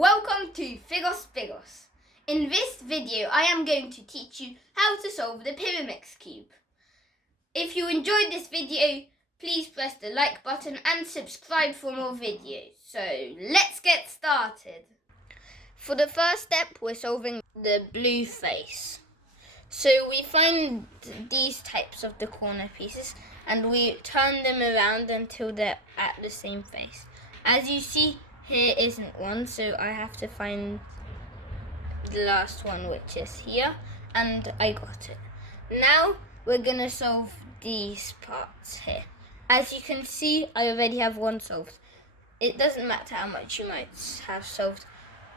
Welcome to Figos. In this video, I am going to teach you how to solve the Pyraminx Cube. If you enjoyed this video, please press the like button and subscribe for more videos. So let's get started. For the first step, we're solving the blue face. So we find these types of the corner pieces and we turn them around until they're at the same face. As you see, here isn't one, so I have to find the last one, which is here, and I got it. Now we're gonna solve these parts here. As you can see, I already have one solved. It doesn't matter how much you might have solved,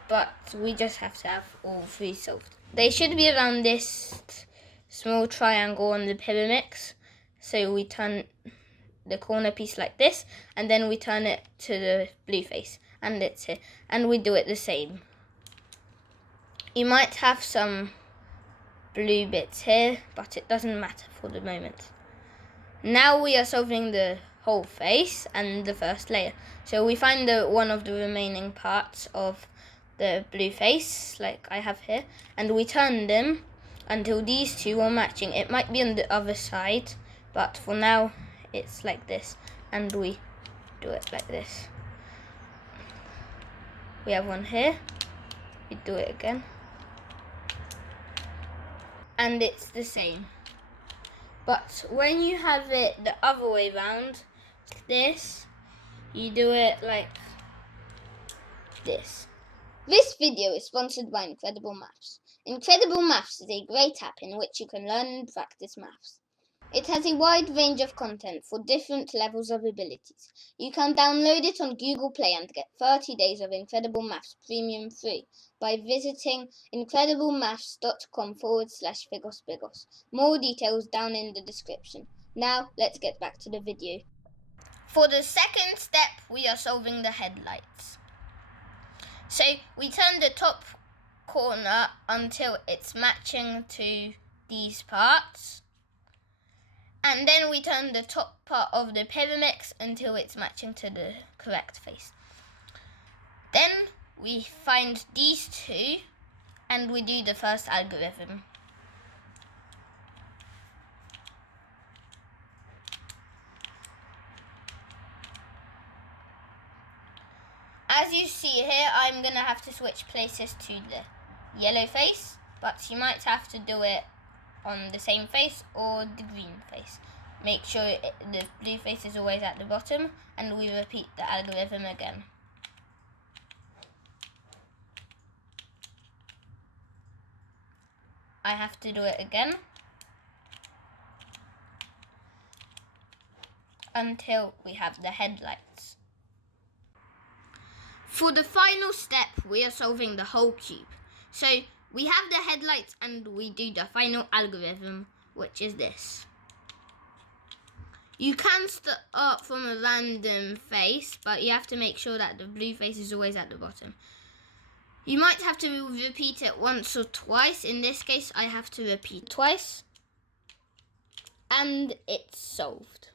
but we just have to have all three solved. They should be around this small triangle on the Pyraminx. So we turn the corner piece like this, and then we turn it to the blue face, and it's here. And we do it the same. You might have some blue bits here, but it doesn't matter for the moment. Now we are solving the whole face and the first layer. So we find one of the remaining parts of the blue face, like I have here, and we turn them until these two are matching. It might be on the other side, but for now it's like this, and we do it like this. We have one here, we do it again, and it's the same. But when you have it the other way around, this, you do it like this. This video is sponsored by Incredible Maths. Incredible Maths is a great app in which you can learn and practice maths. It has a wide range of content for different levels of abilities. You can download it on Google Play and get 30 days of Incredible Maths Premium free by visiting incrediblemaths.com/Figos. More details down in the description. Now, let's get back to the video. For the second step, we are solving the headlights. So we turn the top corner until it's matching to these parts. And then we turn the top part of the Pyraminx until it's matching to the correct face. Then we find these two and we do the first algorithm. As you see here, I'm going to have to switch places to the yellow face, but you might have to do it on the same face or the green face. Make sure the blue face is always at the bottom, and we repeat the algorithm again. I have to do it again until we have the headlights. For the final step, we are solving the whole cube. So we have the headlights and we do the final algorithm, which is this. You can start from a random face, but you have to make sure that the blue face is always at the bottom. You might have to repeat it once or twice. In this case, I have to repeat twice. And it's solved.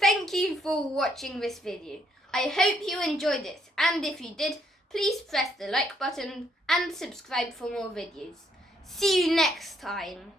Thank you for watching this video. I hope you enjoyed it, and if you did, please press the like button and subscribe for more videos. See you next time.